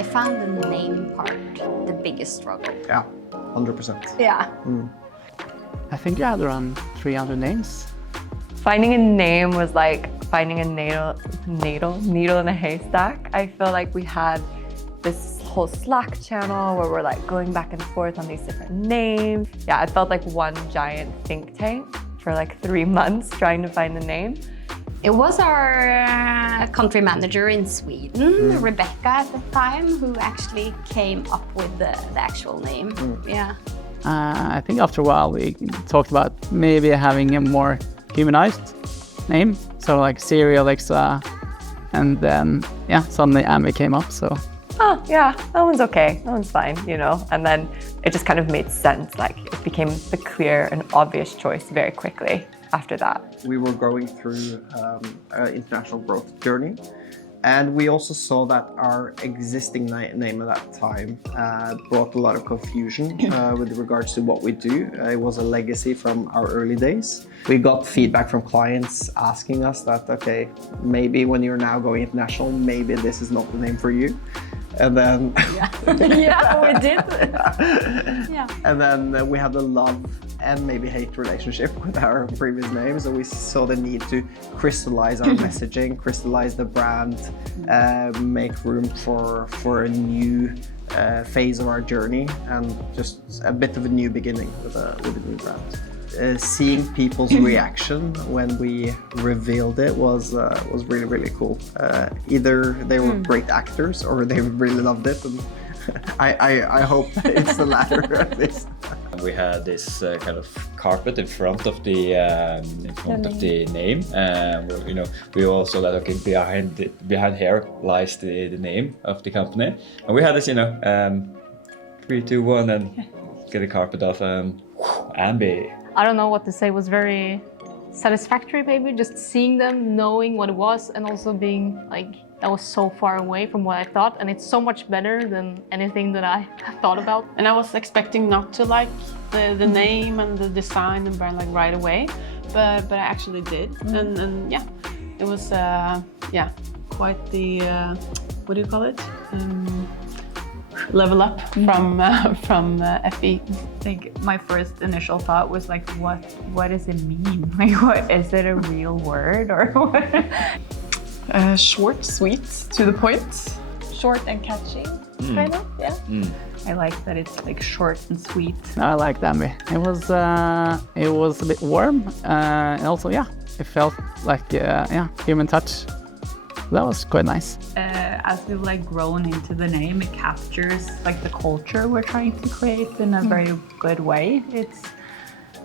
I found the name part the biggest struggle. Yeah, 100%. Yeah. I think you had around 300 names. Finding a name was like finding a needle in a haystack. I feel like we had this whole Slack channel where we're like going back and forth on these different names. Yeah, it felt like one giant think tank for like 3 months trying to find the name. It was our country manager in Sweden, Rebecca at the time, who actually came up with the actual name. Yeah. I think after a while we talked about maybe having a more humanized name. So like Siri, Alexa, and then yeah, suddenly Ambi came up. So Oh yeah, that one's okay, that one's fine, you know? And then it just kind of made sense. Like it became the clear and obvious choice very quickly after that. We were going through an international growth journey, and we also saw that our existing name at that time brought a lot of confusion with regards to what we do. It was a legacy from our early days. We got feedback from clients asking us that, okay, maybe when you're now going international, maybe this is not the name for you. And then Yeah, we did. Yeah. And then we had the love and maybe hate relationship with our previous name. So we saw the need to crystallize our messaging, crystallize the brand, make room for a new phase of our journey, and just a bit of a new beginning with a new brand. Seeing people's reaction when we revealed it was really, really cool. Either they were great actors or they really loved it, and I hope it's the latter at least. We had this kind of carpet in front of the name. You know, we also that okay, behind here lies the name of the company, and we had this, you know, 3, 2, 1, and get the carpet off, Ambi. I don't know what to say, it was very satisfactory maybe, just seeing them, knowing what it was, and also being like, that was so far away from what I thought, and it's so much better than anything that I thought about. And I was expecting not to like the name and the design and brand like right away, but I actually did. And yeah, it was yeah, quite the what do you call it? Level up from FE. I think my first initial thought was like, what does it mean? Like, what is it, a real word or what? Short, sweet, to the point. Short and catchy, kind of. Yeah. I like that it's like short and sweet. I liked Ambi. It was a bit warm, and also yeah, it felt like yeah, human touch. That was quite nice. As we've like grown into the name, it captures like the culture we're trying to create in a very good way. It's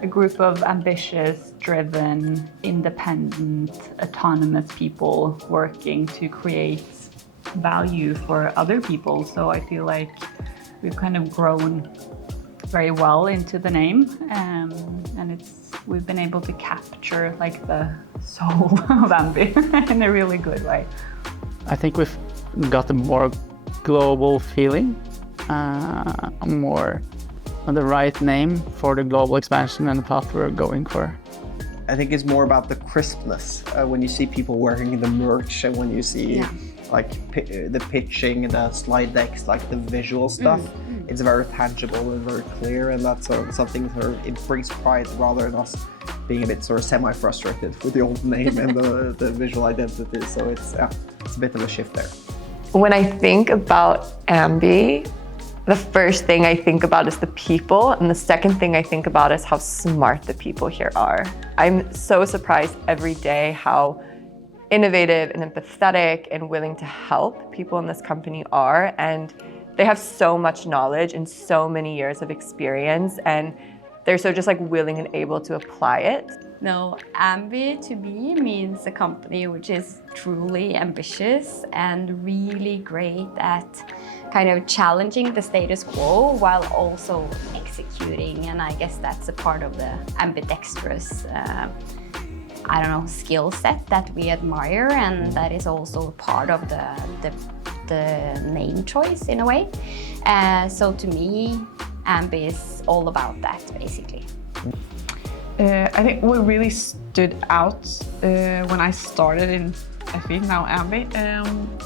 a group of ambitious, driven, independent, autonomous people working to create value for other people. So I feel like we've kind of grown very well into the name, and we've been able to capture like the soul of Ambi in a really good way. I think we've got a more global feeling, more the right name for the global expansion and the path we're going for. I think it's more about the crispness when you see people wearing the merch, and when you see like the pitching, the slide decks, like the visual stuff. It's very tangible and very clear, and that's something sort of, it brings pride rather than us being a bit sort of semi-frustrated with the old name and the visual identity. So it's a bit of a shift there. When I think about Ambi, the first thing I think about is the people, and the second thing I think about is how smart the people here are. I'm so surprised every day how innovative and empathetic and willing to help people in this company are, and they have so much knowledge and so many years of experience, and they're so just like willing and able to apply it. No, Ambi to me means a company which is truly ambitious and really great at kind of challenging the status quo while also executing. And I guess that's a part of the ambidextrous, I don't know, skill set that we admire, and that is also part of the name choice in a way. So to me, Ambi is all about that, basically. I think what really stood out when I started in Effie, now Ambi,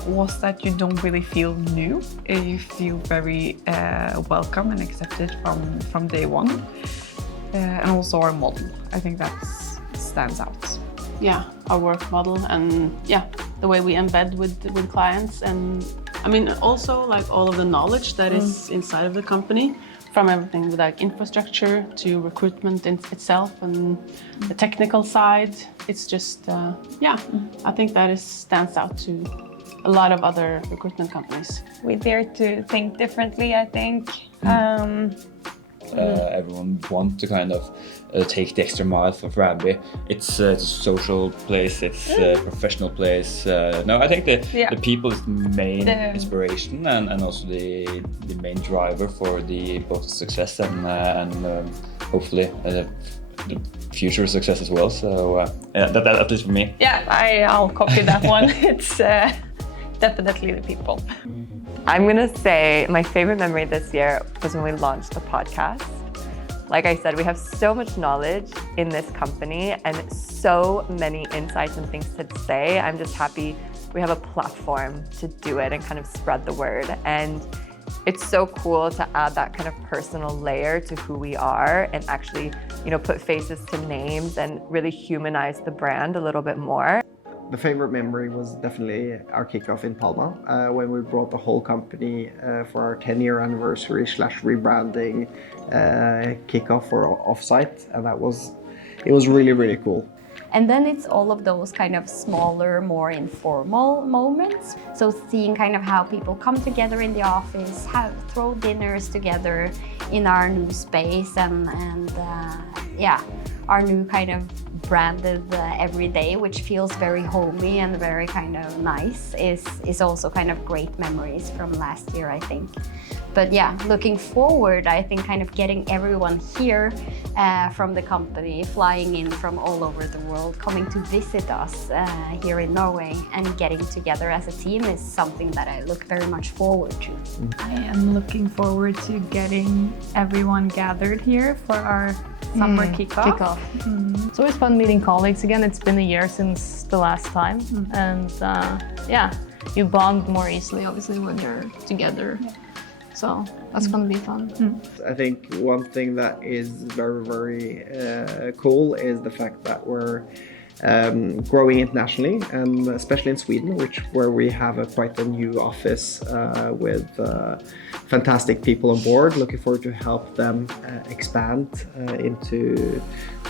was that you don't really feel new. You feel very welcome and accepted from day one. And also our model. I think that stands out. Yeah, our work model and yeah, the way we embed with clients, and I mean also like all of the knowledge that is inside of the company, from everything with like infrastructure to recruitment in itself and the technical side. It's just yeah, I think that stands out to a lot of other recruitment companies. We dare to think differently, I think. Everyone want to kind of take the extra mile for Ambi. It's a social place, it's a professional place. No, I think the people is the main inspiration and also the main driver for both the success and hopefully the future success as well. So yeah, that at least for me. Yeah, I'll copy that one. It's definitely the people. I'm gonna say my favorite memory this year was when we launched the podcast. Like I said, we have so much knowledge in this company and so many insights and things to say. I'm just happy we have a platform to do it and kind of spread the word. And it's so cool to add that kind of personal layer to who we are and actually, you know, put faces to names and really humanize the brand a little bit more. The favorite memory was definitely our kickoff in Palma when we brought the whole company for our 10-year anniversary / rebranding kickoff for offsite, and it was really, really cool. And then it's all of those kind of smaller, more informal moments. So seeing kind of how people come together in the office, throw dinners together in our new space, and yeah, our new kind of branded every day, which feels very homey and very kind of nice, is also kind of great memories from last year, I think. But yeah, looking forward, I think kind of getting everyone here from the company, flying in from all over the world, coming to visit us here in Norway and getting together as a team is something that I look very much forward to. I am looking forward to getting everyone gathered here for our summer kickoff. It's always fun meeting colleagues again. It's been a year since the last time, and yeah, you bond more easily obviously when you're together. So that's going to be fun. I think one thing that is very, very cool is the fact that we're growing internationally, and especially in Sweden, where we have quite a new office with fantastic people on board. Looking forward to help them expand into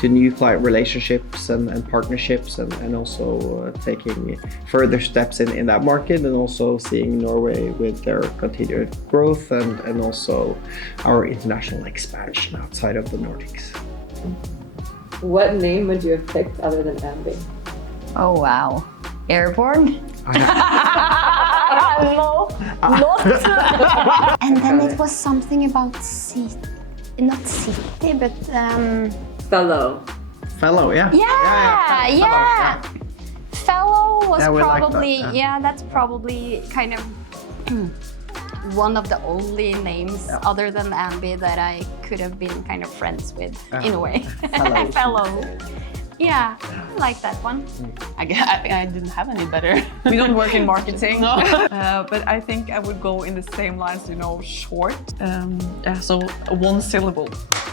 new client relationships and partnerships, and also taking further steps in that market, and also seeing Norway with their continued growth and also our international expansion outside of the Nordics. What name would you have picked other than Ambi? Oh wow, Airborne. No, not. And then it was something about not city, but Fellow. Fellow, yeah. Yeah. Fellow was Yeah, we like probably that, that's probably kind of one of the only names other than Ambi that I could have been kind of friends with in a way. Fellow. Yeah, I like that one. I didn't have any better. We don't work in marketing. No. But I think I would go in the same lines, you know, short. Yeah, so a one syllable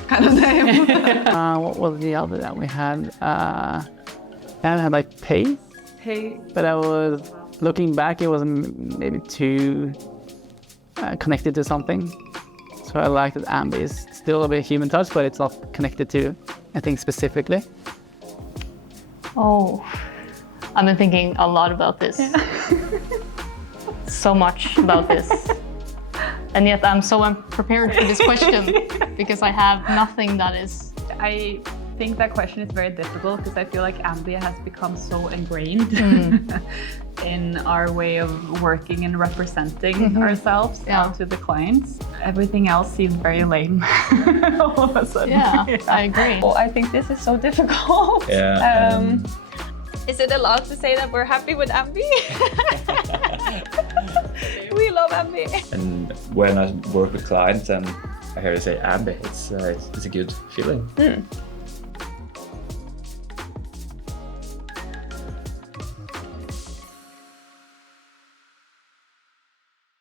kind of name. What was the other that we had? I had like Pay. Hey. But I was looking back, it was maybe too connected to something. So I like that Ambi is still a bit human touch, but it's not connected to anything specifically. Oh, I've been thinking a lot about this. So much about this. And yet I'm so unprepared for this question because I have nothing that is... I think that question is very difficult because I feel like Ambi has become so ingrained in our way of working and representing ourselves out to the clients. Everything else seems very lame all of a sudden. Yeah, I agree. Well, I think this is so difficult. Yeah. Is it allowed to say that we're happy with Ambi? We love Ambi. And when I work with clients and I hear they say Ambi, it's a good feeling.